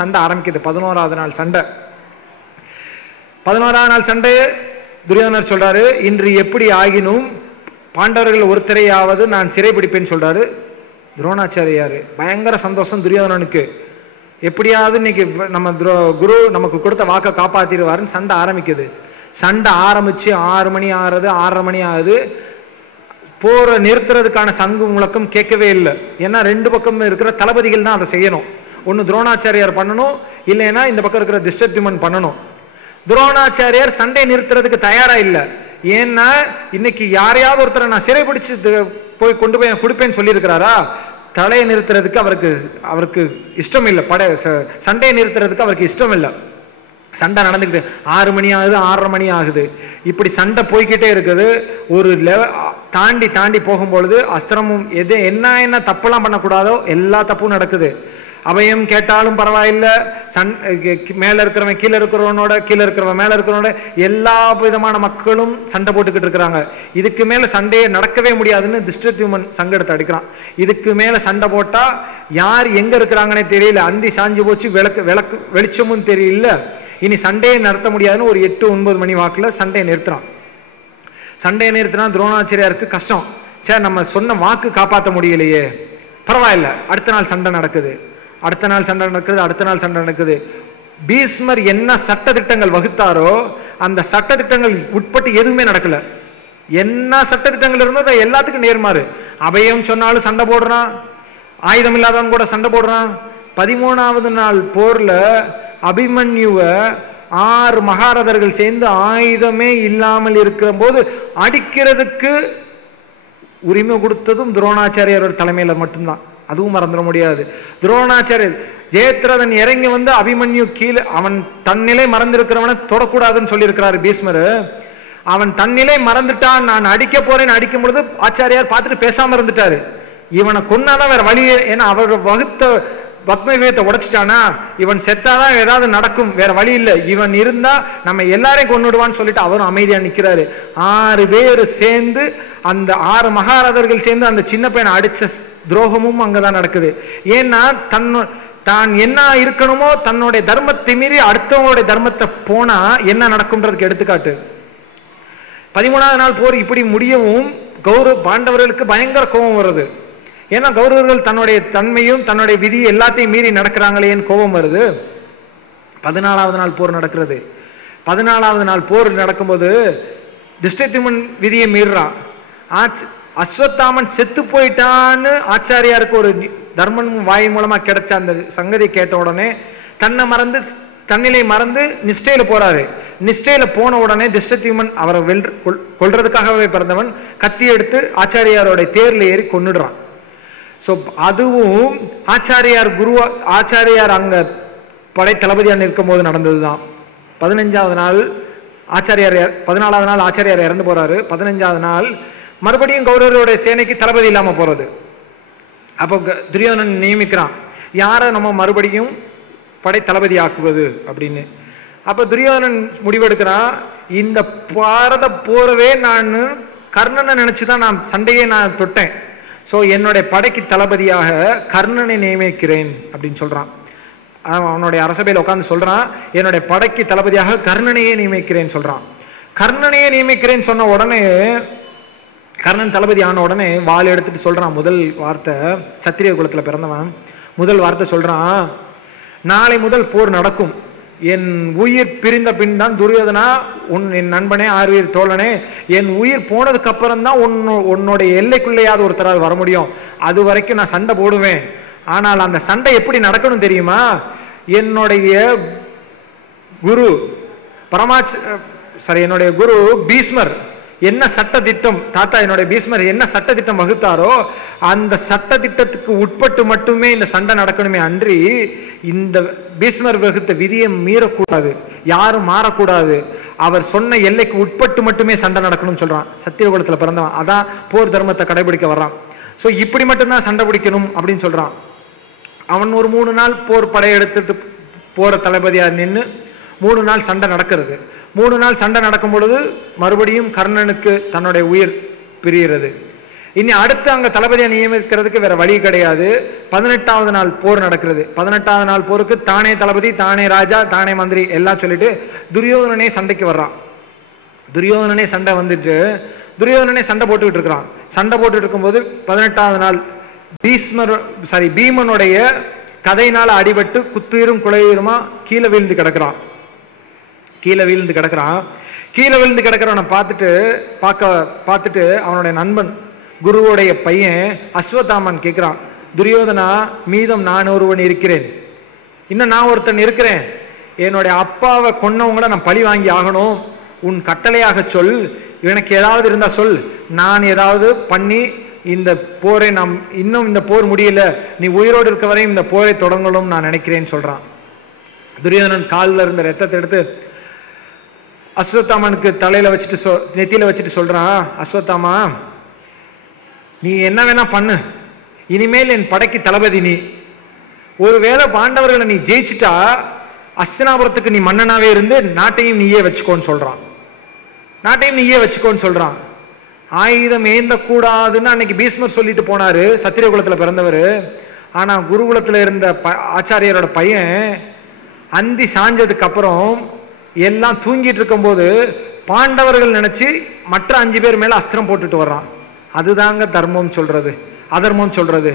சண்டை ஆரம்பிக்குது. 11வது நாள் சண்டை. 11வது நாள் சண்டை துரியோதனர் சொல்றாரு, இன்று எப்படி ஆகினும் பாண்டவர்கள் ஒருத்தரையாவது நான் சிறைபிடிப்பேன்னு சொல்றாரு. துரோணாச்சாரியாரு பயங்கர சந்தோஷம் துரியோதனனுக்கு. எப்படியாவது இன்னைக்கு நம்ம குரு நமக்கு கொடுத்த வாக்கை காப்பாத்திடுவாருன்னு சண்டை ஆரம்பிக்குது. சண்டை ஆரம்பிச்சு 6 மணி ஆகுது, 6:30 மணி ஆகுது. போற நிறுத்துறதுக்கான சங்கு முழக்கம் கேட்கவே இல்லை. ஏன்னா 2 பக்கம் இருக்கிற தளபதிகள் தான் அதை செய்யணும். ஒன்னு துரோணாச்சாரியார் பண்ணணும், இல்லைன்னா இந்த பக்கம் இருக்கிற திஷ்டத்யுமன் பண்ணணும். துரோணாச்சாரியார் சண்டை நிறுத்துறதுக்கு தயாரா இல்லை. ஏன்னா இன்னைக்கு யாரையாவது ஒருத்தரை நான் சிறைபிடிச்சு போய் கொண்டு போய் கொடுப்பேன்னு சொல்லியிருக்கிறாரா, தலையை நிறுத்துறதுக்கு அவருக்கு இஷ்டம் இல்லை. சண்டையை நிறுத்துறதுக்கு அவருக்கு இஷ்டம் இல்லை. சண்டை நடந்துக்கிட்டு 6 மணி ஆகுது, 6:30 மணி ஆகுது. இப்படி சண்டை போய்கிட்டே இருக்குது. ஒரு தாண்டி போகும்பொழுது அஸ்திரமும் என்ன தப்பெல்லாம் பண்ணக்கூடாதோ எல்லா தப்பும் நடக்குது. அபயம் கேட்டாலும் பரவாயில்ல, மேல இருக்கிறவன் கீழே இருக்கிறவனோட, கீழே இருக்கிறவன் மேல இருக்கிறவனோட எல்லா விதமான மக்களும் சண்டை போட்டுக்கிட்டு இருக்கிறாங்க. இதுக்கு மேல சண்டையே நடக்கவே முடியாதுன்னு திஷ்டத்யுமன் சங்கடத்தை அடிக்கிறான். இதுக்கு மேல சண்டை போட்டா யார் எங்க இருக்கிறாங்கன்னே தெரியல, அந்தி சாஞ்சு போச்சு, வெளிச்சமும் தெரியல, இனி சண்டையை நடத்த முடியாதுன்னு ஒரு 8-9 மணி வாக்குல சண்டையை நிறுத்துறான். சண்டையை நிறுத்தினா துரோணாச்சாரியாருக்கு கஷ்டம். சரி, நம்ம சொன்ன வாக்கு காப்பாற்ற முடியலையே, பரவாயில்ல. அடுத்த நாள் சண்டை நடக்குது. அடுத்த நாள் சண்டை நடக்குது. பீஷ்மர் என்ன சட்ட திட்டங்கள் வகுத்தாரோ அந்த சட்ட திட்டங்கள் உட்பட்டு எதுவுமே நடக்கல. என்ன சட்ட திட்டங்கள் இருந்தோ எல்லாத்துக்கும் நேர்மாறு. அபயம் சொன்னாலும் சண்டை போடுறான், ஆயுதம் இல்லாதவன் கூட சண்டை போடுறான். 13வது நாள் போர்ல அபிமன்யுவ 6 மகாரதர்கள் சேர்ந்து ஆயுதமே இல்லாமல் இருக்கிற போது அடிக்கிறதுக்கு உரிமை கொடுத்ததும் துரோணாச்சாரியார் தலைமையில மட்டும்தான். அதுவும் மறந்துட முடியாது. துரோணாச்சாரியர் ஜெயத்ரதன் இறங்கி வந்து அபிமன்யு கீழே, அவன் தன்னிலை மறந்திருக்கிறவனை தொடக்கூடாதுன்னு சொல்லியிருக்கிறாரு பீஷ்மர். அவன் தன்னிலை மறந்துட்டான், நான் அடிக்க போறேன்னு அடிக்கும் பொழுது ஆச்சாரியார் பார்த்துட்டு பேசாம இருந்துட்டாரு. இவனை கொன்னாதான் வேற வழி, ஏன்னா அவர் வகுத்த பத்மவியத்தை உடைச்சிட்டானா, இவன் செத்தாதான் ஏதாவது நடக்கும், வேற வழி இல்லை, இவன் இருந்தா நம்ம எல்லாரையும் கொன்னுடுவான்னு சொல்லிட்டு அவரும் அமைதியா நிக்கிறாரு. 6 பேர் சேர்ந்து, அந்த 6 மகாரதர்கள் சேர்ந்து அந்த சின்ன பையனை அடிச்ச துரோகமும் அங்கதான் நடக்குது. ஏன்னா தான் என்ன இருக்கணுமோ தன்னுடைய தர்மத்தை மீறி அடுத்தவங்களுடைய தர்மத்தை போனா என்ன நடக்கும்ன்றதுக்கு எடுத்துக்காட்டு. 13வது நாள் போர் இப்படி முடியவும் பாண்டவர்களுக்கு பயங்கர கோபம் வருது. ஏன்னா கௌரவர்கள் தன்னுடைய தன்மையும் தன்னுடைய விதி எல்லாத்தையும் மீறி நடக்கிறாங்களேன்னு கோபம் வருது. 14வது நாள் போர் நடக்கிறது. 14வது நாள் போர் நடக்கும்போது திஷ்டத்யுமன் விதியை மீறான். அஸ்வத்தாமன் செத்து போயிட்டான்னு ஆச்சாரியாருக்கு ஒரு தர்மன் வாய் மூலமா கிடைச்ச அந்த சங்கதி கேட்ட உடனே தன்னிலை மறந்து நிஷ்டையில போறாரு. நிஷ்டையில போன உடனே திஷ்டத்யுமன் அவரை கொல்றதுக்காகவே பிறந்தவன் கத்தி எடுத்து ஆச்சாரியாரோட தேர்ல ஏறி கொன்னுடுறான். சோ அதுவும் ஆச்சாரியார் அங்க படை தளபதியா நிற்கும் போது நடந்ததுதான். 15வது நாள் 14வது நாள் ஆச்சாரியார் இறந்து போறாரு. 15வது நாள் மறுபடியும் கௌரவருடைய சேனைக்கு தளபதி இல்லாம போறது. அப்போ துரியோதனன் நியமிக்கிறான், யாரை நம்ம மறுபடியும் படை தளபதி ஆக்குவது அப்படின்னு. அப்ப துரியோதனன் முடிவெடுக்கிறான், இந்த பாரத போறவே நான் கர்ணனை நினைச்சுதான் நான் சண்டையே நான் தொட்டேன். சோ என்னுடைய படைக்கு தளபதியாக கர்ணனை நியமிக்கிறேன் அப்படின்னு சொல்றான். அவனுடைய அரசபையில உட்கார்ந்து சொல்றான், என்னுடைய படைக்கு தளபதியாக கர்ணனையே நியமிக்கிறேன்னு சொல்றான். கர்ணனையே நியமிக்கிறேன்னு சொன்ன உடனே, கர்ணன் தளபதி ஆன உடனே வாள் எடுத்துட்டு சொல்றான், முதல் வார்த்தை, சத்திரிய குலத்துல பிறந்தவன் முதல் வார்த்தை சொல்றான், நாளை முதல் போர் நடக்கும். என் உயிர் பிரிந்த பின் தான் துரியோதனா, என் நண்பனே, ஆர்வீர் தோழனே, என் உயிர் போனதுக்கு அப்புறம் தான் உன்னுடைய எல்லைக்குள்ளேயாவது ஒருத்தரால் வர முடியும். அது வரைக்கும் நான் சண்டை போடுவேன். ஆனால் அந்த சண்டை எப்படி நடக்கணும் தெரியுமா? என்னுடைய குரு என்னுடைய குரு பீஷ்மர் என்ன சட்ட திட்டம், தாத்தா என்னுடைய பீஷ்மர் என்ன சட்ட திட்டம் வகுத்தாரோ அந்த சட்ட திட்டத்துக்கு உட்பட்டு மட்டுமே இந்த சண்டை நடக்கணுமே அன்றி இந்த பீஷ்மர் வகுத்த விதியை மீறக்கூடாது, யாரும் மாறக்கூடாது. அவர் சொன்ன எல்லைக்கு உட்பட்டு மட்டுமே சண்டை நடக்கணும்னு சொல்றான். சத்தியகுலத்துல பிறந்தவன், அதான் போர் தர்மத்தை கடைபிடிக்க வர்றான். சோ இப்படி மட்டும்தான் சண்டை பிடிக்கணும் அப்படின்னு சொல்றான். அவன் ஒரு 3 நாள் போர் படையெடுத்துட்டு போற தளபதியா நின்று 3 நாள் சண்டை நடக்கிறது. 3 நாள் சண்டை நடக்கும் பொழுது மறுபடியும் கர்ணனுக்கு தன்னுடைய உயிர் பிரிகிறது. இனி அடுத்து அங்க தளபதியை நியமிக்கிறதுக்கு வேற வழி கிடையாது. 18வது நாள் போர் நடக்கிறது. 18வது நாள் போருக்கு தானே தளபதி, தானே ராஜா, தானே மந்திரி எல்லாம் சொல்லிட்டு துரியோதனனே சண்டைக்கு வர்றான். துரியோதனனே சண்டை வந்துட்டு துரியோதனனே சண்டை போட்டுக்கிட்டு இருக்கிறான். சண்டை போட்டுட்டு இருக்கும்போது 18வது நாள் பீமனுடைய கதையினால அடிபட்டு குத்துயிரும் குலையுருமா கீழே வீழ்ந்து கிடக்கிறான். கீழே வீழ்ந்து கிடக்கிறவனை பார்த்துட்டு அவனுடைய நண்பன் குருவுடைய பையன் அஸ்வத்தாமன் கேட்கிறான், துரியோதனா, மீதம் நான் ஒருவன் இருக்கிறேன், இன்னும் நான் ஒருத்தன் இருக்கிறேன், என்னுடைய அப்பாவை கொன்னவங்கள நான் பழி வாங்கி ஆகணும், உன் கட்டளையாக சொல், எனக்கு ஏதாவது இருந்தா சொல், நான் ஏதாவது பண்ணி இந்த போரை இன்னும் இந்த போர் முடியல, நீ உயிரோடு இருக்க வரையும் இந்த போரை தொடங்கணும் நான் நினைக்கிறேன்னு சொல்றான். துரியோதனன் காலில் இருந்த ரத்தத்தை எடுத்து அஸ்வத்தாமனுக்கு தலையில வச்சுட்டு நெத்தியில வச்சுட்டு சொல்றான், அஸ்வத்தாமா, நீ என்ன வேணா பண்ணு, இனிமேல் என் படைக்கு தளபதி நீ. ஒருவேளை பாண்டவர்களை நீ ஜெயிச்சுட்டா அஸ்தினாபுரத்துக்கு நீ மன்னனாவே இருந்து நாட்டையும் நீயே வச்சுக்கோன்னு சொல்றான். ஆயுதம் ஏந்த கூடாதுன்னு அன்னைக்கு பீஷ்மர் சொல்லிட்டு போனாரு, சத்திரியகுலத்துல பிறந்தவர். ஆனா குருகுலத்துல இருந்த ஆச்சாரியரோட பையன் அந்தி சாஞ்சதுக்கு அப்புறம் எல்லாம் தூங்கிட்டு இருக்கும் போது பாண்டவர்கள் நினைச்சு மற்ற 5 பேர் மேல அஸ்திரம் போட்டுட்டு வர்றான். அதுதாங்க தர்மம் சொல்றது, அதர்மம் சொல்றது.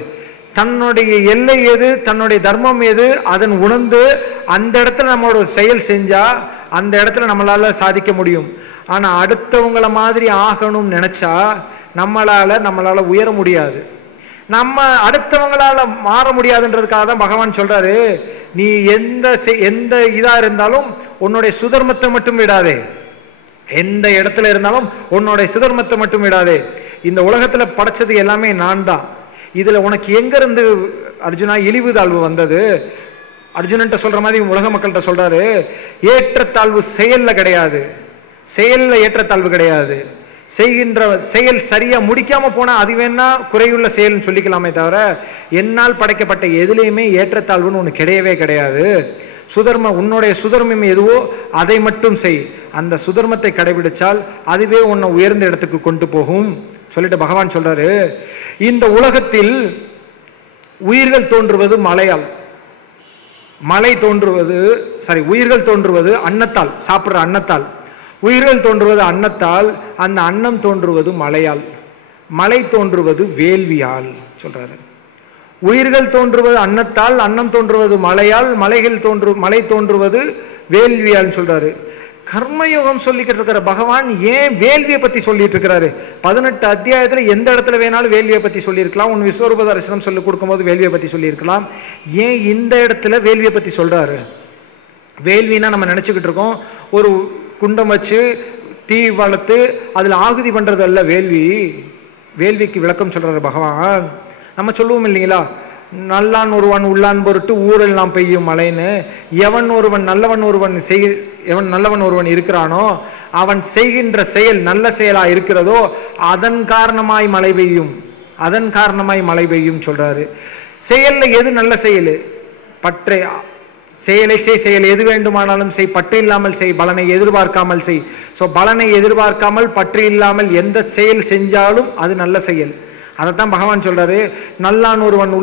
தன்னுடைய எல்லை எது, தன்னுடைய தர்மம் எது, அதன் உணர்ந்து அந்த இடத்துல நம்மளோட செயல் செஞ்சா அந்த இடத்துல நம்மளால சாதிக்க முடியும். ஆனா அடுத்தவங்கள மாதிரி ஆகணும்னு நினைச்சா நம்மளால உயர முடியாது. நம்ம அடுத்தவங்களால மாற முடியாதுன்றதுக்காக தான் பகவான் சொல்றாரு, நீ எந்த இதா இருந்தாலும் உன்னுடைய சுதர்மத்தை மட்டும் விடாதே, எந்த இடத்துல இருந்தாலும் உன்னுடைய சுதர்மத்தை மட்டும் விடாதே. இந்த உலகத்துல படைச்சது எல்லாமே நான் தான். இதுல உனக்கு எங்க இருந்து அர்ஜுனா இழிவு தாழ்வு வந்தது? அர்ஜுனன் சொல்ற மாதிரி உலக மக்கள்கிட்ட சொல்றாரு, ஏற்றத்தாழ்வு செயல்ல கிடையாது, செயல்ல ஏற்றத்தாழ்வு கிடையாது. செய்கின்ற செயல் சரியா முடிக்காம போனா அது வேணா குறையுள்ள செயல்னு சொல்லிக்கலாமே தவிர என்னால் படைக்கப்பட்ட எதுலையுமே ஏற்றத்தாழ்வுன்னு ஒண்ணு கிடையவே கிடையாது. உன்னுடைய சுதர்மம் எதுவோ அதை மட்டும் செய், அந்த சுதர்மத்தை கடைபிடிச்சால் அதுவே உன்னை உயர்ந்த இடத்துக்கு கொண்டு போகும் சொல்லிட்டு பகவான் சொல்றாரு. இந்த உலகத்தில் உயிர்கள் தோன்றுவது மழையால், உயிர்கள் தோன்றுவது அன்னத்தால், சாப்பிடுற அன்னத்தால். உயிர்கள் தோன்றுவது அன்னத்தால், அந்த அன்னம் தோன்றுவது மழையால், மழை தோன்றுவது வேள்வியால் சொல்றாரு. உயிர்கள் தோன்றுவது அன்னத்தால், அன்னம் தோன்றுவது மழையால், மழை தோன்றுவது வேள்வியால் சொல்றாரு. கர்மயோகம் சொல்லிக்கிட்டு இருக்கிற பகவான் ஏன் வேள்வியை பத்தி சொல்லிட்டு இருக்கிறாரு? 18 அத்தியாயத்துல எந்த இடத்துல வேணாலும் வேள்வியை பத்தி சொல்லியிருக்கலாம். உன் விஸ்வரூப தரிசனம் சொல்லி கொடுக்கும் போது வேள்வியை பத்தி சொல்லியிருக்கலாம். ஏன் இந்த இடத்துல வேள்வியை பத்தி சொல்றாரு? வேள்வினா நம்ம நினைச்சுக்கிட்டு இருக்கோம் ஒரு குண்டம் வச்சு தீ வளர்த்து அதுல ஆகுதி பண்றது அல்ல வேள்வி. வேள்விக்கு விளக்கம் சொல்றாரு பகவான். நம்ம சொல்லுவோம் இல்லைங்களா, நல்லான் ஒருவன் உள்ளான் பொருட்டு ஊரெல்லாம் பெய்யும் மழைன்னு. எவன் நல்லவன் ஒருவன் இருக்கிறானோ அவன் செய்கின்ற செயல் நல்ல செயலா இருக்கிறதோ அதன் காரணமாய் மழை பெய்யும் சொல்றாரு. செயல்ல எது நல்ல செயல்? செயல் எது வேண்டுமானாலும் செய், பற்று இல்லாமல் செய், பலனை எதிர்பார்க்காமல் செய். பலனை எதிர்பார்க்காமல் பற்று இல்லாமல் எந்த செயல் செஞ்சாலும் அது நல்ல செயல். அதைத்தான் பகவான் சொல்றாரு, நல்லான் ஒருவன்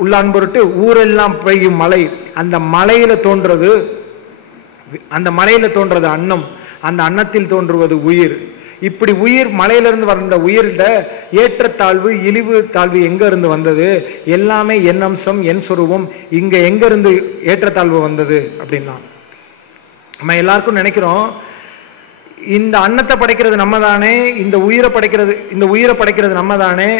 உள்ளான் பொருட்டு ஊரெல்லாம் பெய்யும் மழை. அந்த மலையில தோன்றது அன்னம், அந்த அன்னத்தில் தோன்றுவது உயிர். இப்படி உயிர் மலையிலிருந்து வந்த உயிரிட ஏற்றத்தாழ்வு இழிவு தாழ்வு எங்க இருந்து வந்தது? எல்லாமே என் அம்சம், என் சொரூபம். இங்க எங்க இருந்து ஏற்றத்தாழ்வு வந்தது அப்படின்னா நம்ம எல்லாருக்கும் நினைக்கிறோம், இந்த அன்னத்தை படைக்கிறது நம்ம தானே, இந்த உயிரை படைக்கிறது நம்ம தானே,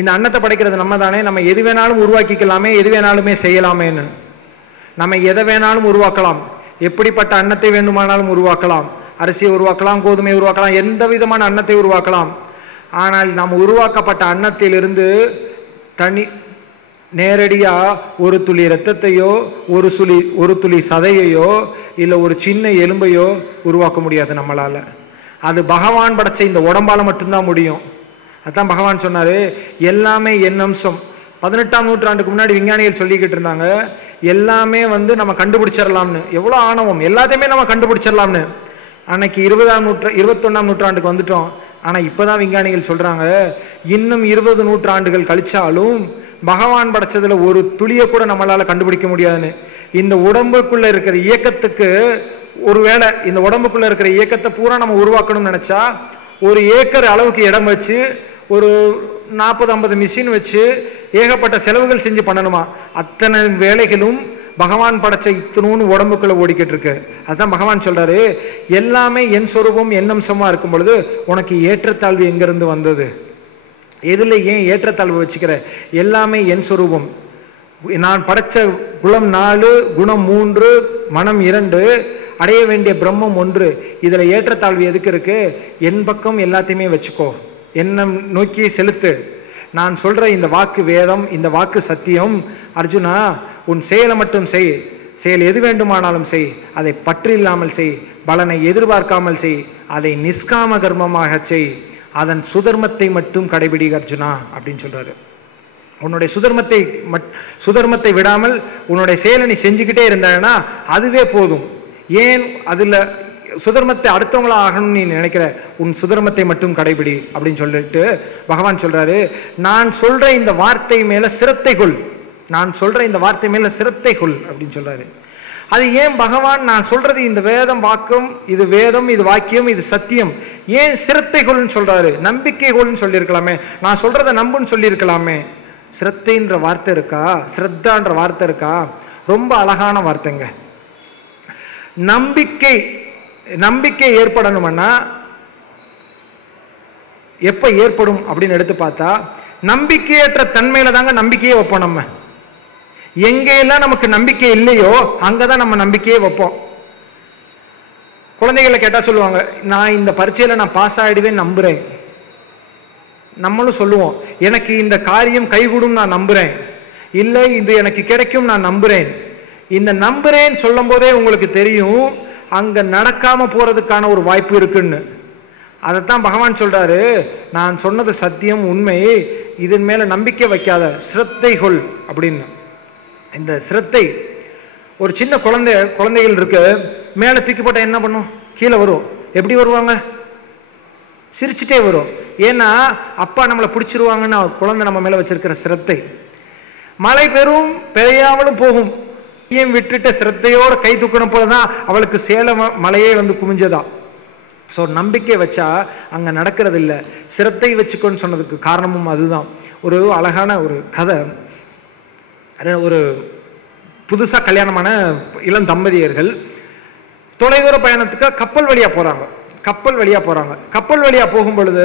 இந்த அன்னத்தை படைக்கிறது நம்ம தானே, நம்ம எது வேணாலும் உருவாக்கிக்கலாமே, எது வேணாலுமே செய்யலாமேன்னு. நம்ம எதை வேணாலும் உருவாக்கலாம், எப்படிப்பட்ட அன்னத்தை வேண்டுமானாலும் உருவாக்கலாம், அரிசியை உருவாக்கலாம், கோதுமை உருவாக்கலாம், எந்த விதமான அன்னத்தை உருவாக்கலாம். ஆனால் நாம் உருவாக்கப்பட்ட அன்னத்திலிருந்து நேரடியா ஒரு துளி ரத்தத்தையோ ஒரு துளி சதையையோ இல்ல ஒரு சின்ன எலும்பையோ உருவாக்க முடியாது நம்மளால. அது பகவான் படைச்ச இந்த உடம்பால மட்டும்தான் முடியும். அதான் பகவான் சொன்னாரு, எல்லாமே என் அம்சம். 18ஆம் நூற்றாண்டுக்கு முன்னாடி விஞ்ஞானிகள் சொல்லிக்கிட்டு இருந்தாங்க, எல்லாமே நம்ம கண்டுபிடிச்சிடலாம்னு. எவ்வளவு ஆணவம், எல்லாத்தையுமே நம்ம கண்டுபிடிச்சிடலாம்னு. அன்னைக்கு 21ஆம் நூற்றாண்டுக்கு வந்துட்டோம். ஆனா இப்பதான் விஞ்ஞானிகள் சொல்றாங்க, இன்னும் 20 நூற்றாண்டுகள் கழிச்சாலும் பகவான் படைச்சதுல ஒரு துளிய கூட நம்மளால கண்டுபிடிக்க முடியாதுன்னு. இந்த உடம்புக்குள்ள இருக்கிற இயக்கத்துக்கு, ஒருவேளை இந்த உடம்புக்குள்ள இருக்கிற இயக்கத்தை பூரா நம்ம உருவாக்கணும்னு நினைச்சா, ஒரு ஏக்கர் அளவுக்கு இடம் வச்சு ஒரு 40-50 மிஷின் வச்சு ஏகப்பட்ட செலவுகள் செஞ்சு பண்ணணுமா. அத்தனை வேலைகளும் பகவான் படைச்ச இத்தனூன்னு உடம்புக்குள்ள ஓடிக்கிட்டு இருக்கு. அதுதான் பகவான் சொல்றாரு, எல்லாமே என் சொரூபம் என் அம்சமா இருக்கும் பொழுது உனக்கு ஏற்றத்தாழ்வு எங்கிருந்து வந்தது? எதுல ஏன் ஏற்றத்தாழ்வு வச்சுக்கிற? எல்லாமே என் சொரூபம். நான் படைச்ச குலம் 4, குணம் 3, மனம் 2, அடைய வேண்டிய பிரம்மம் 1. இதுல ஏற்றத்தாழ்வு எதுக்கு இருக்கு? என் பக்கம் எல்லாத்தையுமே வச்சுக்கோ, என்ன நோக்கி செலுத்து. நான் சொல்ற இந்த வாக்கு வேதம், இந்த வாக்கு சத்தியம். அர்ஜுனா, உன் செயலை மட்டும் செய். செயல் எது வேண்டுமானாலும் செய், அதை பற்று இல்லாமல் செய், பலனை எதிர்பார்க்காமல் செய், அதை நிஷ்காம கர்மமாக செய், அதன் சுதர்மத்தை மட்டும் கடைபிடி அர்ஜுனா அப்படின்னு சொல்றாரு. உன்னுடைய சுதர்மத்தை விடாமல் உன்னுடைய செயலை நீ செஞ்சுக்கிட்டே இருந்தானா அதுவே போதும். ஏன் அதுல சுதர்மத்தை அடுத்தவங்களா ஆகணும்னு நீ நினைக்கிற? உன் சுதர்மத்தை மட்டும் கடைபிடி அப்படின்னு சொல்லிட்டு பகவான் சொல்றாரு, நான் சொல்ற இந்த வார்த்தை மேல சிரத்தை கொள், நான் சொல்ற இந்த வார்த்தை மேல சிரத்தை கொள் அப்படின்னு சொல்றாரு. அது ஏன் பகவான் நான் சொல்றது இந்த வேதம் வாக்கம், இது வேதம், இது வாக்கியம், இது சத்தியம், ஏன் சிரத்தை கொள்னு சொல்றாரு? நம்பிக்கை கொள்னு சொல்லியிருக்கலாமே, நான் சொல்றதை நம்புன்னு சொல்லியிருக்கலாமே. சிரத்தைன்ற வார்த்தை இருக்கா, ஸ்ரத்தான்ற வார்த்தை இருக்கா? ரொம்ப அழகான வார்த்தைங்க. நம்பிக்கை ஏற்படணும்னா எப்ப ஏற்படும் அப்படின்னு எடுத்து பார்த்தா, நம்பிக்கையற்ற தன்மையில தாங்க நம்பிக்கையே வைப்போம். நம்ம எங்கெல்லாம் நமக்கு நம்பிக்கை இல்லையோ அங்கதான் நம்ம நம்பிக்கையே வைப்போம். குழந்தைகளை கேட்டா சொல்லுவாங்க, நான் இந்த பரீட்சையில நான் பாஸ் ஆயிடுவேன் நம்புறேன். நம்மளும் சொல்லுவோம், எனக்கு இந்த காரியம் கைகூடும் நான் நம்புறேன், இல்லை இது எனக்கு கிடைக்கும் நான் நம்புறேன். இந்த நம்புறேன்னு சொல்லும் போதே உங்களுக்கு தெரியும் அங்க நடக்காம போறதுக்கான ஒரு வாய்ப்பு இருக்குன்னு. அதைத்தான் பகவான் சொல்றாரு, நான் சொன்னது சத்தியம் உண்மை, இதன் மேல நம்பிக்கை வைக்காத, சிரத்தை கொள் அப்படின்னு. இந்த சிரத்தை, ஒரு சின்ன குழந்தைகள் இருக்கு, மேல தூக்கி போட்டா என்ன பண்ணும்? கீழே வரும். எப்படி வருவாங்க? சிரிச்சுட்டே வரும். ஏன்னா அப்பா நம்மளை பிடிச்சிருவாங்கன்னு குழந்தை நம்ம மேல வச்சிருக்கிற சிரத்தை. மழை பெய்யாமலும் போகும், ஏன் விட்டுட்ட சிரத்தையோட கை தூக்கணும் போலதான் அவளுக்கு சேலம் மலையே வந்து குமிஞ்சதா. ஸோ நம்பிக்கை வச்சா அங்க நடக்கிறது இல்லை. சிரத்தை வச்சுக்கோன்னு சொன்னதுக்கு காரணமும் அதுதான். ஒரு அழகான ஒரு கதை. ஒரு புதுசா கல்யாணமான இளம் தம்பதியர்கள் தொலைதூர பயணத்துக்கு கப்பல் வழியா போறாங்க. கப்பல் வழியா போகும் பொழுது,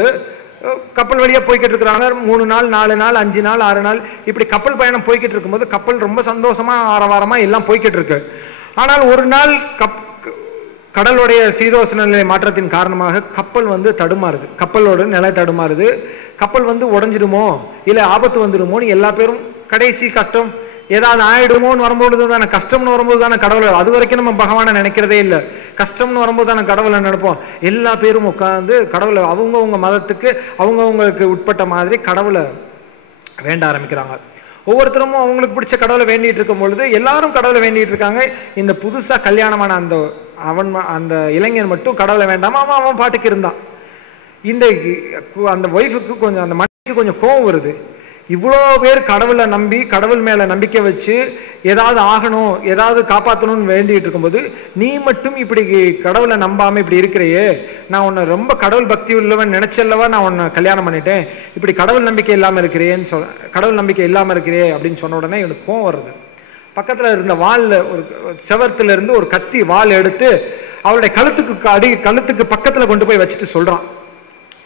கப்பல் வழியா போய்கிட்டு இருக்கிறாங்க. 3 நாள் 4 நாள் 5 நாள் 6 நாள் இப்படி கப்பல் பயணம் போய்கிட்டு இருக்கும்போது கப்பல் ரொம்ப சந்தோஷமா ஆரவாரமா எல்லாம் போய்கிட்டு இருக்கு. ஆனால் ஒரு நாள் கடலுடைய சீதோஷ்ண நிலை மாற்றத்தின் காரணமாக கப்பல் வந்து தடுமாறுது, கப்பலோட நிலை தடுமாறுது. கப்பல் வந்து உடஞ்சிடுமோ இல்ல ஆபத்து வந்துடுமோன்னு எல்லா பேரும், கடைசி கஷ்டம் ஏதாவது ஆயிடுமோன்னு வரும்பொழுது தானே, கஷ்டம்னு வரும்போது தானே கடவுளை, அது வரைக்கும் நம்ம பகவானை நினைக்கிறதே இல்லை. கஷ்டம்னு வரும்போது தானே கடவுளை நினைப்போம். எல்லா பேரும் உட்கார்ந்து கடவுளை அவங்கவுங்க மதத்துக்கு அவங்கவுங்களுக்கு உட்பட்ட மாதிரி கடவுளை வேண்ட ஆரம்பிக்கிறாங்க. ஒவ்வொருத்தரும் அவங்களுக்கு பிடிச்ச கடவுளை வேண்டிட்டு இருக்கும் பொழுது எல்லாரும் கடவுளை வேண்டிட்டு இருக்காங்க. இந்த புதுசா கல்யாணமான அந்த இளைஞன் மட்டும் கடவுளை வேண்டாம அவன் பாட்டுக்கு இருந்தான். அந்த ஒய்ஃபுக்கு கொஞ்சம், அந்த மனைவிக்கு கொஞ்சம் கோபம் வருது. இவ்வளோ பேர் கடவுளை நம்பி கடவுள் மேல நம்பிக்கை வச்சு ஏதாவது ஆகணும், ஏதாவது காப்பாற்றணும்னு வேண்டிட்டு இருக்கும்போது நீ மட்டும் இப்படி கடவுளை நம்பாம இப்படி இருக்கிறையே, நான் உன்னை ரொம்ப கடவுள் பக்தி உள்ளவன் நினைச்சல்லவா நான் உன்னை கல்யாணம் பண்ணிட்டேன், இப்படி கடவுள் நம்பிக்கை இல்லாம இருக்கிறே அப்படின்னு சொன்ன உடனே இவனுக்கு கோவம் வருது. பக்கத்துல இருந்த வால்ல, ஒரு செவத்துல இருந்து ஒரு கத்தி வால் எடுத்து அவளுடைய கழுத்துக்கு பக்கத்துல கொண்டு போய் வச்சுட்டு சொல்றான்.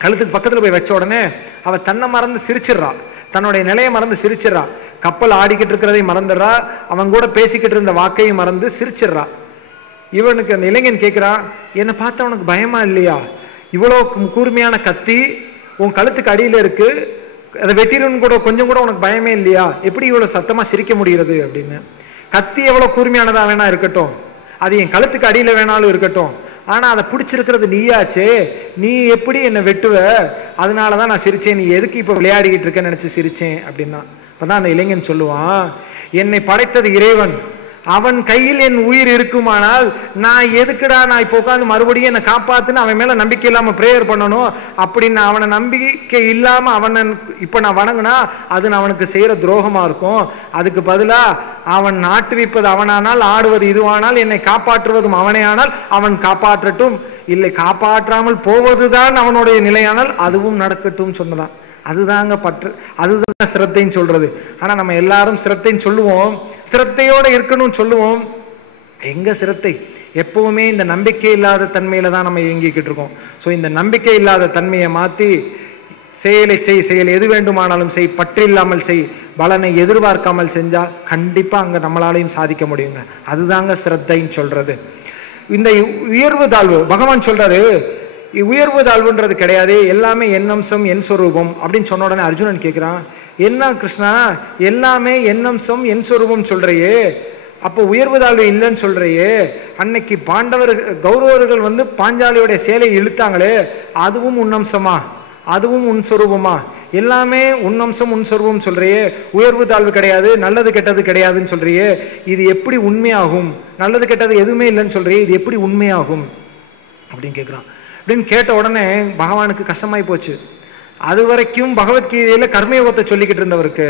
கழுத்துக்கு பக்கத்துல போய் வச்ச உடனே அவ தன்னை மறந்து சிரிச்சிடறான், தன்னுடைய நிலையை மறந்து சிரிச்சிடறா. கப்பல் ஆடிக்கிட்டு இருக்கிறதை மறந்துடுறா, அவன் கூட பேசிக்கிட்டு இருந்த வாக்கையும் மறந்து சிரிச்சிடறா. இவனுக்கு அந்த இளைஞன் கேட்கிறான், என்னை பார்த்தா உனக்கு பயமா இல்லையா? இவ்வளோ கூர்மையான கத்தி உன் கழுத்துக்கு அடியில இருக்கு, அதை வெட்டிடுன்னு கூட கொஞ்சம் கூட உனக்கு பயமே இல்லையா? எப்படி இவ்வளவு சத்தமா சிரிக்க முடிகிறது அப்படின்னு. கத்தி எவ்வளவு கூர்மையானதா வேணா இருக்கட்டும், அது என் கழுத்துக்கு அடியில வேணாலும் இருக்கட்டும், ஆனா அதை பிடிச்சிருக்கிறது நீயாச்சே, நீ எப்படி என்னை வெட்டுவ? அதனாலதான் நான் சிரிச்சேன், நீ எதுக்கு இப்ப விளையாடிக்கிட்டு இருக்கேன்னு நினைச்சு சிரிச்சேன் அப்படின்னா. அப்பதான் அந்த இளைஞன் சொல்லுவான், என்னை படைத்தது இறைவன், அவன் கையில் என் உயிர் இருக்குமானால் நான் எதுக்குடா நான் இப்போ உட்காந்து மறுபடியும் என்னை காப்பாத்துன்னு அவன் மேல நம்பிக்கை இல்லாம பிரேயர் பண்ணணும் அப்படின்னு அவனை நம்பிக்கை இல்லாம அவனை இப்ப நான் வணங்கினா அது அவனுக்கு செய்யற துரோகமா இருக்கும். அதுக்கு பதிலா அவன் நாட்டுவிப்பது அவனானால் ஆடுவது இதுவானால் என்னை காப்பாற்றுவதும் அவனே ஆனால் அவன் காப்பாற்றட்டும், இல்லை காப்பாற்றாமல் போவதுதான் அவனுடைய நிலையானால் அதுவும் நடக்கட்டும் சொன்னதான். அதுதாங்க பற்று, அதுதான் சிரத்தைன்னு சொல்றது. ஆனா நம்ம எல்லாரும் சிரத்தைன்னு சொல்லுவோம், சிரத்தையோட இருக்கணும்னு சொல்லுவோம். எங்க சிரத்தை? எப்பவுமே இந்த நம்பிக்கை இல்லாத தன்மையில தான் நம்ம இயங்கிக்கிட்டு இருக்கோம். ஸோ இந்த நம்பிக்கை இல்லாத தன்மையை மாத்தி செயலை செய், செயல் எது வேண்டுமானாலும் செய், பற்றில்லாமல் செய், பலனை எதிர்பார்க்காமல் செஞ்சா கண்டிப்பா அங்க நம்மளாலையும் சாதிக்க முடியுங்க. அதுதாங்க சிரத்தைன்னு சொல்றது. இந்த உயர்வு தாழ்வு பகவான் சொல்றாரு, உயர்வு தாழ்வுன்றது கிடையாது, எல்லாமே என் அம்சம் என் சொரூபம் அப்படின்னு சொன்ன உடனே அர்ஜுனன் கேட்கிறான், என்ன கிருஷ்ணா எல்லாமே என் அம்சம் என் சொரூபம் சொல்றையே, அப்போ உயர்வு தாழ்வு இல்லைன்னு சொல்றையே, அன்னைக்கு கௌரவர்கள் வந்து பாஞ்சாலியோட சேலை இழுத்தாங்களே அதுவும் உன் அம்சமா, அதுவும் உன் சொரூபமா, எல்லாமே உன் அம்சம் உன் சொரூபம் சொல்றையே, உயர்வு தாழ்வு கிடையாது நல்லது கெட்டது கிடையாதுன்னு சொல்றியே, இது எப்படி உண்மையாகும்? நல்லது கெட்டது எதுவுமே இல்லைன்னு சொல்றியே, இது எப்படி உண்மையாகும் அப்படின்னு கேட்கிறான். அப்படின்னு கேட்ட உடனே பகவானுக்கு கஷ்டமாய் போச்சு. அது வரைக்கும் பகவத்கீதையில கர்மயோகத்தை சொல்லிக்கிட்டு இருந்தவருக்கு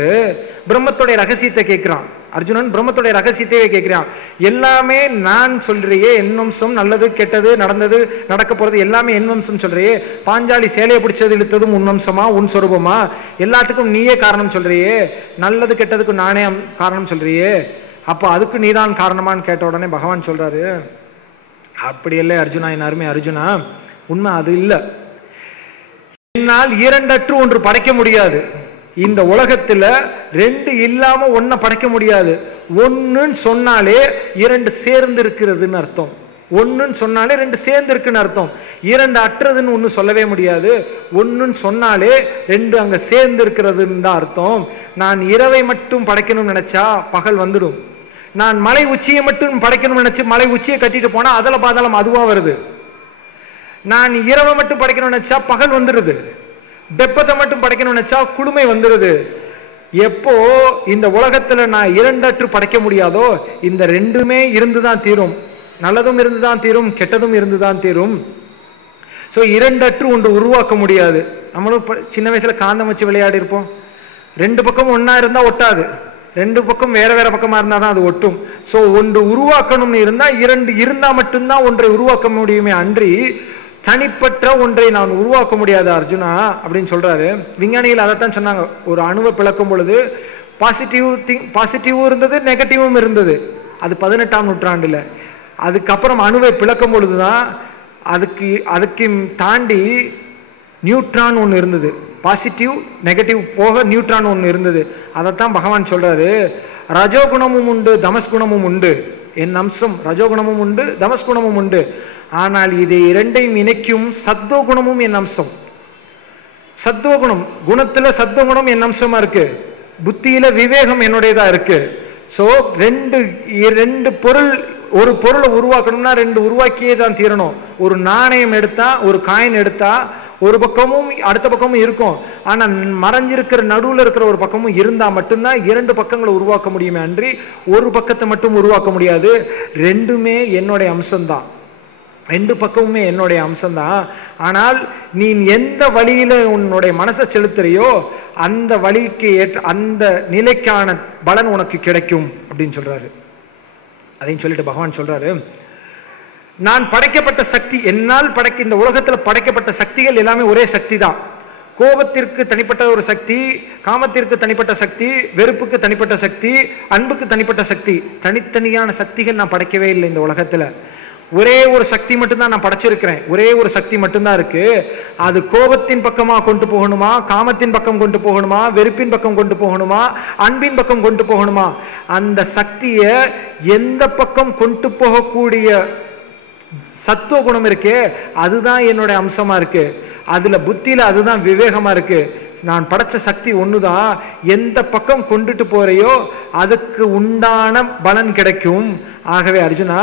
பிரம்மத்துடைய ரகசியத்தை கேட்கிறான். அர்ஜுனன் பிரம்மத்துடைய ரகசியத்தையே கேட்கிறான். எல்லாமே நான் சொல்றியே, என் வம்சம் நல்லது கெட்டது நடந்தது நடக்க போறது எல்லாமே என் வம்சம் சொல்றியே, பாஞ்சாலி சேலையை பிடிச்சது இழுத்ததும் உன் வம்சமா உன் சொரூபமா, எல்லாத்துக்கும் நீயே காரணம் சொல்றியே, நல்லது கெட்டதுக்கும் நானே காரணம் சொல்றியே, அப்போ அதுக்கு நீதான் காரணமான்னு கேட்ட உடனே பகவான் சொல்றாரு, அப்படி இல்லை அர்ஜுனா, என் அருமை அர்ஜுனா, உண்மை அது இல்லை. என்னால் இரண்டற்று ஒன்று படைக்க முடியாது. இந்த உலகத்துல ரெண்டு இல்லாம ஒன்ன படைக்க முடியாது. ஒன்னுன்னு சொன்னாலே இரண்டு சேர்ந்து இருக்கிறதுன்னு அர்த்தம். ஒன்னுன்னு சொன்னாலே ரெண்டு சேர்ந்து இருக்குன்னு அர்த்தம். இரண்டு அற்றதுன்னு ஒண்ணு சொல்லவே முடியாது. ஒன்னுன்னு சொன்னாலே ரெண்டு அங்க சேர்ந்து இருக்கிறதுன்னு தான் அர்த்தம். நான் இரவை மட்டும் படைக்கணும்னு நினைச்சா பகல் வந்துடும். நான் மலை உச்சியை மட்டும் படைக்கணும்னு நினைச்சு மலை உச்சியை கட்டிட்டு போனா அதல பாதாளம் அதுவா வருது. நான் இரவை மட்டும் படைக்கணும்னு நினைச்சா பகல் வந்துடுது. வெப்பத்தை மட்டும் படைக்கணும்னு நினைச்சா குளுமை வந்துடுது. எப்போ இந்த உலகத்துல நான் இரண்டற்று படைக்க முடியாதோ இந்த ரெண்டுமே இருந்துதான் தீரும். நல்லதும் இருந்துதான் தீரும், கெட்டதும் இருந்துதான் தீரும். சோ இரண்டற்று ஒன்று உருவாக்க முடியாது. நம்மளும் சின்ன வயசுல காந்தம் வச்சு விளையாடி இருப்போம். ரெண்டு பக்கம் ஒன்னா இருந்தா ஒட்டாது, ரெண்டு பக்கம் வேற வேற பக்கமா இருந்தாதான் அது ஒட்டும். சோ ஒன்று உருவாக்கணும்னு இருந்தா இரண்டு இருந்தா மட்டும்தான் ஒன்றை உருவாக்க முடியுமே அன்றி தனிப்பட்ட ஒன்றை நான் உருவாக்க முடியாது அர்ஜுனா அப்படின்னு சொல்றாரு. விஞ்ஞானிகள் அதைத்தான் சொன்னாங்க. ஒரு அணுவை பிளக்கும் பொழுது பாசிட்டிவும் இருந்தது நெகட்டிவும் இருந்தது. அது 18ஆம் நூற்றாண்டுல. அதுக்கப்புறம் அணுவை பிளக்கும் பொழுதுதான் அதுக்கு தாண்டி நியூட்ரான் ஒன்று இருந்தது. பாசிட்டிவ் நெகட்டிவ் போக நியூட்ரான் ஒன்று இருந்தது. அதைத்தான் பகவான் சொல்றாரு, ரஜோகுணமும் உண்டு தமஸ்குணமும் உண்டு, என் அம்சம் ரஜோகுணமும் உண்டு தமஸ்குணமும் உண்டு, ஆனால் இதை இரண்டையும் இணைக்கும் சத்துவகுணமும் என் அம்சம். சத்துவகுணம் குணத்துல சத்துவகுணம் என் அம்சமா இருக்கு, புத்தியில விவேகம் என்னுடையதா இருக்கு. சோ ரெண்டு பொருள், ஒரு பொருளை உருவாக்கணும்னா ரெண்டு உருவாக்கியே தான் தீரணும். ஒரு நாணயம் எடுத்தா ஒரு காயின் எடுத்தா ஒரு பக்கமும் அடுத்த பக்கமும் இருக்கும். ஆனா மறைஞ்சிருக்கிற நடுவுல இருக்கிற ஒரு பக்கமும் இருந்தா மட்டும்தான் இரண்டு பக்கங்களை உருவாக்க முடியுமே அன்றி ஒரு பக்கத்தை மட்டும் உருவாக்க முடியாது. ரெண்டுமே என்னுடைய அம்சம்தான், ரெண்டு பக்கமுமே என்னுடைய அம்சம்தான். ஆனால் நீ எந்த வழியில உன்னுடைய மனசை செலுத்துறியோ அந்த வழிக்கு ஏற்ற அந்த நிலைக்கான பலன் உனக்கு கிடைக்கும் அப்படின்னு சொல்றாரு. அதையும் சொல்லிட்டு பகவான் சொல்றாரு, நான் படைக்கப்பட்ட சக்தி, என்னால் இந்த உலகத்துல படைக்கப்பட்ட சக்திகள் எல்லாமே ஒரே சக்தி தான். கோபத்திற்கு தனிப்பட்ட ஒரு சக்தி, காமத்திற்கு தனிப்பட்ட சக்தி, வெறுப்புக்கு தனிப்பட்ட சக்தி, அன்புக்கு தனிப்பட்ட சக்தி, தனித்தனியான சக்திகள் நான் படைக்கவே இல்லை இந்த உலகத்துல. ஒரே ஒரு சக்தி மட்டும்தான் நான் படைச்சிருக்கிறேன். ஒரே ஒரு சக்தி மட்டும்தான் இருக்கு. அது கோபத்தின் பக்கமா கொண்டு போகணுமா, காமத்தின் பக்கம் கொண்டு போகணுமா, வெறுப்பின் பக்கம் கொண்டு போகணுமா, அன்பின் பக்கம் கொண்டு போகணுமா, அந்த சக்திய எந்த பக்கம் கொண்டு போகக்கூடிய சத்துவ குணம் இருக்கே அதுதான் என்னுடைய அம்சமா இருக்கு. அதுல புத்தியில அதுதான் விவேகமா இருக்கு. நான் படைச்ச சக்தி ஒண்ணுதான். எந்த பக்கம் கொண்டுட்டு போறையோ அதுக்கு உண்டான பலன் கிடைக்கும். ஆகவே அர்ஜுனா,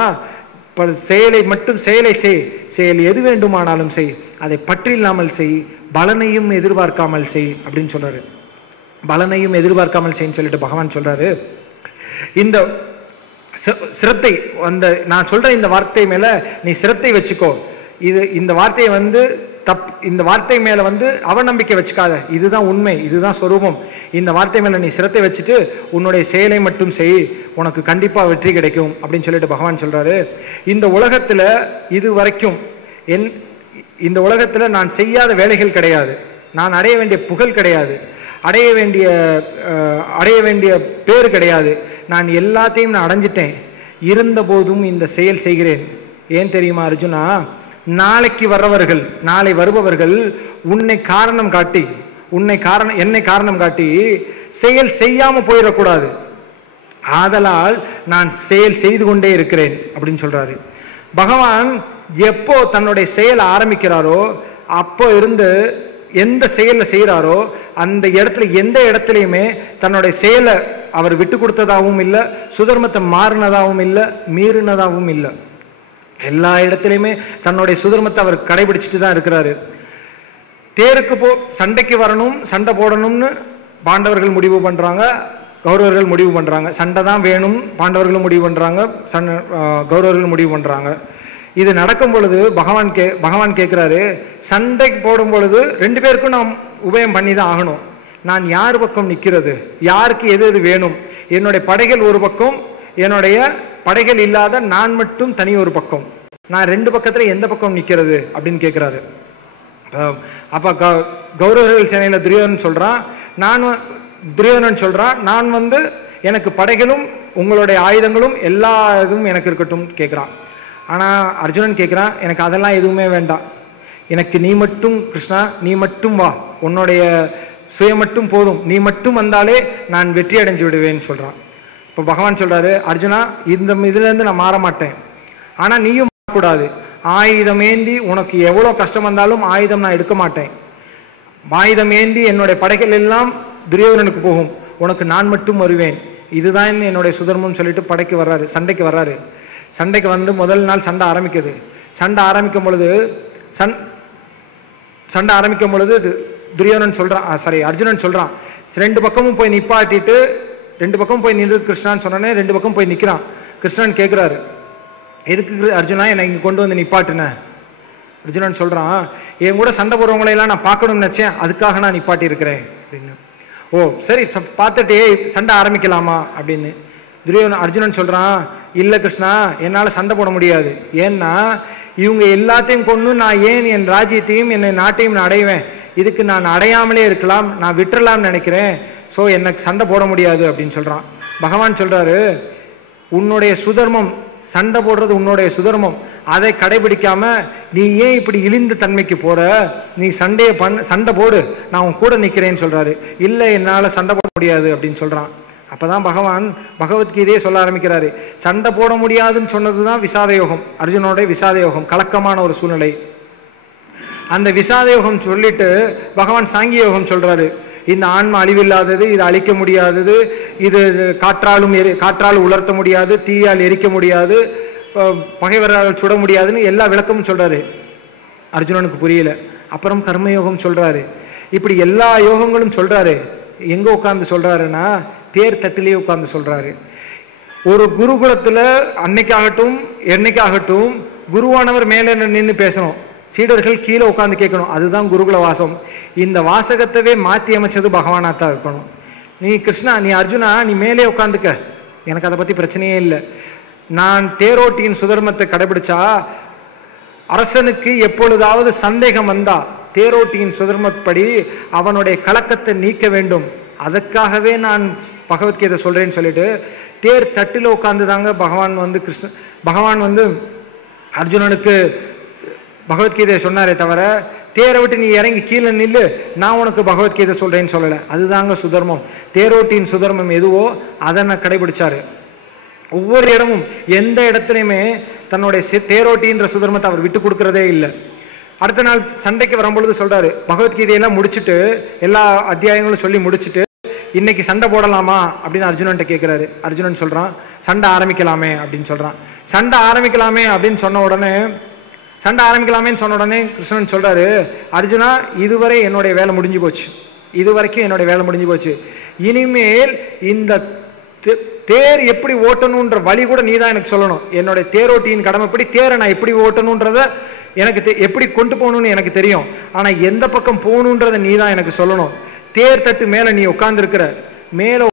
செயலை மட்டும் செயலை செய், செயல் எது வேண்டுமானாலும் செய், அதை பற்றி இல்லாமல் செய், பலனையும் எதிர்பார்க்காமல் செய் அப்படின்னு சொல்றாரு. பலனையும் எதிர்பார்க்காமல் செய்ன்னு சொல்லிட்டு பகவான் சொல்றாரு, இந்த சிரத்தை, அந்த நான் சொல்ற இந்த வார்த்தை மேல நீ சிரத்தை வச்சுக்கோ. இந்த வார்த்தையை இந்த வார்த்தை மேல அவநம்பிக்கை வச்சுக்காத. இதுதான் உண்மை, இதுதான் சொரூபம். இந்த வார்த்தை மேல நீ சிரத்தை வச்சுட்டு உன்னுடைய செயலை மட்டும் செய், உனக்கு கண்டிப்பா வெற்றி கிடைக்கும் அப்படின்னு சொல்லிட்டு பகவான் சொல்றாரு. இந்த உலகத்துல இது வரைக்கும் இந்த உலகத்துல நான் செய்யாத வேலைகள் கிடையாது, நான் அடைய வேண்டிய புகழ் கிடையாது, அடைய வேண்டிய பேர் கிடையாது. நான் எல்லாத்தையும் நான் அடைஞ்சிட்டேன். இருந்த போதும் இந்த செயல் செய்கிறேன். ஏன் தெரியுமா அர்ஜுனா? நாளை வருபவர்கள் என்னை காரணம் காட்டி செயல் செய்யாம போயிடக்கூடாது. ஆதலால் நான் செயல் செய்து கொண்டே இருக்கிறேன் அப்படின்னு சொல்றாரு. பகவான் எப்போ தன்னுடைய செயலை ஆரம்பிக்கிறாரோ அப்போ இருந்து எந்த செயலை செய்யறாரோ அந்த இடத்துல எந்த இடத்துலையுமே தன்னுடைய செயலை அவர் விட்டு கொடுத்ததாகவும் இல்லை, சுதர்மத்தை மாறினதாகவும் இல்லை, மீறினதாகவும் இல்லை. எல்லா இடத்துலையுமே தன்னுடைய சுதர்மத்தை அவர் கடைபிடிச்சிட்டு தான் இருக்கிறாரு. தேருக்கு சண்டைக்கு வரணும், சண்டை போடணும்னு பாண்டவர்கள் முடிவு பண்றாங்க, கௌரவர்கள் முடிவு பண்றாங்க. சண்டை தான் வேணும், பாண்டவர்களும் முடிவு பண்றாங்க, கௌரவர்களும் முடிவு பண்றாங்க. இது நடக்கும் பொழுது பகவான் கேட்கிறாரு, சண்டைக்கு போடும் பொழுது 2 பேருக்கும் நாம் உபயம் பண்ணி தான் ஆகணும். நான் யார் பக்கம் நிற்கிறது, யாருக்கு எது எது வேணும்? என்னுடைய படைகள் ஒரு பக்கம், என்னுடைய படைகள் இல்லாத நான் மட்டும் தனி ஒரு பக்கம். நான் 2 பக்கத்துல எந்த பக்கம் நிற்கிறது அப்படின்னு கேட்கிறாரு. அப்ப கௌரவர்கள் சேனையில துரியோதனன் சொல்றான், நான் எனக்கு படைகளும் உங்களுடைய ஆயுதங்களும் எல்லா இதுவும் எனக்கு இருக்கட்டும் கேட்கிறான். ஆனா அர்ஜுனன் கேட்கிறான், எனக்கு அதெல்லாம் எதுவுமே வேண்டாம், எனக்கு நீ மட்டும் கிருஷ்ணா, நீ மட்டும் வா, உன்னுடைய சுய மட்டும் போதும், நீ மட்டும் வந்தாலே நான் வெற்றி அடைஞ்சு விடுவேன்னு சொல்றான். இப்போ பகவான் சொல்றாரு, அர்ஜுனா இதுல இருந்து நான் மாற மாட்டேன், ஆனா நீயும் மாறக்கூடாது. ஆயுதம் ஏந்தி உனக்கு எவ்வளவு கஷ்டம் வந்தாலும் ஆயுதம் நான் எடுக்க மாட்டேன். ஆயுதம் ஏந்தி என்னுடைய படைகள் எல்லாம் துரியோதனனுக்கு போகும், உனக்கு நான் மட்டும் வருவேன். இதுதான் என்னுடைய சுதர்மம் சொல்லிட்டு சண்டைக்கு வர்றாரு. சண்டைக்கு முதல் நாள் சண்டை ஆரம்பிக்குது. சண்டை ஆரம்பிக்கும் பொழுது அர்ஜுனன் சொல்றான், 2 பக்கமும் போய் நிப்பாட்டிட்டு 2 பக்கம் போய் நின்று கிருஷ்ணான்னு சொன்னே 2 பக்கம் போய் நிக்கிறான். கிருஷ்ணன் கேட்கிறாரு, எதுக்கு அர்ஜுனா என்னை இங்க கொண்டு வந்து நிப்பாட்டுன? அர்ஜுனன் சொல்றான், என் கூட சண்டை போடுறவங்களை எல்லாம் நான் பார்க்கணும்னு நினைச்சேன், அதுக்காக நான் நிப்பாட்டி இருக்கிறேன் அப்படின்னு. ஓ சரி, பார்த்துட்டே சண்டை ஆரம்பிக்கலாமா அப்படின்னு அர்ஜுனன் சொல்றான், இல்ல கிருஷ்ணா, என்னால சண்டை போட முடியாது. ஏன்னா இவங்க எல்லாத்தையும் கொண்டு நான் ஏன் என் ராஜ்யத்தையும் என்னை நாட்டையும் நான் அடைவேன்? இதுக்கு நான் அடையாமலே இருக்கலாம், நான் விட்டுறலாம்னு நினைக்கிறேன். ஸோ எனக்கு சண்டை போட முடியாது அப்படின்னு சொல்றான். பகவான் சொல்றாரு, உன்னுடைய சுதர்மம், சண்டை போடுறது உன்னுடைய சுதர்மம், அதை கடைபிடிக்காம நீ ஏன் இப்படி இழிந்த தன்மைக்கு போற? நீ சண்டை போடு, நான் உன் கூட நிக்கிறேன்னு சொல்றாரு. இல்ல என்னால சண்டை போட முடியாது அப்படின்னு சொல்றான். அப்பதான் பகவான் பகவத்கீதையை சொல்ல ஆரம்பிக்கிறாரு. சண்டை போட முடியாதுன்னு சொன்னதுதான் விசாத யோகம், அர்ஜுனோட விசாத யோகம், கலக்கமான ஒரு சூழ்நிலை. அந்த விசாத யோகம் சொல்லிட்டு பகவான் சாங்கிய யோகம் சொல்றாரு. இந்த ஆன்மா அழிவில்லாதது, இது அழிக்க முடியாதது, இது காற்றால் உலர்த்த முடியாது, தீயால் எரிக்க முடியாது, பகைவரால் சுட முடியாதுன்னு எல்லா விளக்கமும் சொல்றாரு. அர்ஜுனனுக்கு புரியல. அப்புறம் கர்மயோகம் சொல்றாரு. இப்படி எல்லா யோகங்களும் சொல்றாரு. எங்க உட்கார்ந்து சொல்றாருன்னா தேர் தட்டிலேயே உட்கார்ந்து சொல்றாரு. ஒரு குருகுலத்துல அன்னைக்காகட்டும் என்னைக்காகட்டும் குருவானவர் மேல நின்று பேசணும், சீடர்கள் கீழே உட்கார்ந்து கேட்கணும். அதுதான் குருகுல வாசம். இந்த வாசகத்தவே மாற்றி அமைச்சது பகவானாத்தான் இருக்கணும். நீ கிருஷ்ணா, நீ அர்ஜுனா, நீ மேலே உட்காந்துக்க, எனக்கு அதை பத்தி பிரச்சனையே இல்லை. நான் தேரோட்டியின் சுதர்மத்தை கடைபிடிச்சா அரசனுக்கு எப்பொழுதாவது சந்தேகம் வந்தா தேரோட்டியின் சுதர்மப்படி அவனுடைய கலக்கத்தை நீக்க வேண்டும், அதற்காகவே நான் பகவத்கீதை சொல்றேன்னு சொல்லிட்டு தேர் தட்டில உட்கார்ந்து தாங்க பகவான் அர்ஜுனனுக்கு பகவத்கீதையை சொன்னாரே தவிர தேரை விட்டு நீ இறங்கி கீழே நில்லு, நான் உனக்கு பகவத்கீதை சொல்றேன்னு சொல்லலை. அதுதாங்க சுதர்மம். தேரோட்டியின் சுதர்மம் எதுவோ அதை நான் கடைபிடிச்சாரு. ஒவ்வொரு இடமும் எந்த இடத்துலையுமே தன்னுடைய தேரோட்டின்ற சுதர்மத்தை அவர் விட்டு கொடுக்கறதே இல்லை. அடுத்த நாள் சண்டைக்கு வரும்பொழுது சொல்றாரு, பகவத்கீதையெல்லாம் முடிச்சுட்டு எல்லா அத்தியாயங்களும் சொல்லி முடிச்சுட்டு இன்னைக்கு சண்டை போடலாமா அப்படின்னு அர்ஜுனன்ட்ட கேட்கிறாரு. அர்ஜுனன் சொல்றான், சண்டை ஆரம்பிக்கலாமே அப்படின்னு சொல்றான். சண்டை ஆரம்பிக்கலாமேன்னு சொன்ன உடனே கிருஷ்ணன் சொல்றாரு, அர்ஜுனா, இதுவரை என்னுடைய வேலை முடிஞ்சு போச்சு, இதுவரைக்கும் என்னுடைய வேலை முடிஞ்சு போச்சு. இனிமேல் இந்த தேர் எப்படி ஓட்டணுன்ற வழி கூட நீ தான் எனக்கு சொல்லணும். என்னுடைய தேரோட்டியின் கடமைப்படி தேரை நான் எப்படி ஓட்டணுன்றத எனக்கு எப்படி கொண்டு போகணும்னு எனக்கு தெரியும். ஆனா எந்த பக்கம் போகணுன்றத நீ தான் எனக்கு சொல்லணும். தேர் தட்டு மேல நீ உட்கார்ந்து இருக்கிற, மேல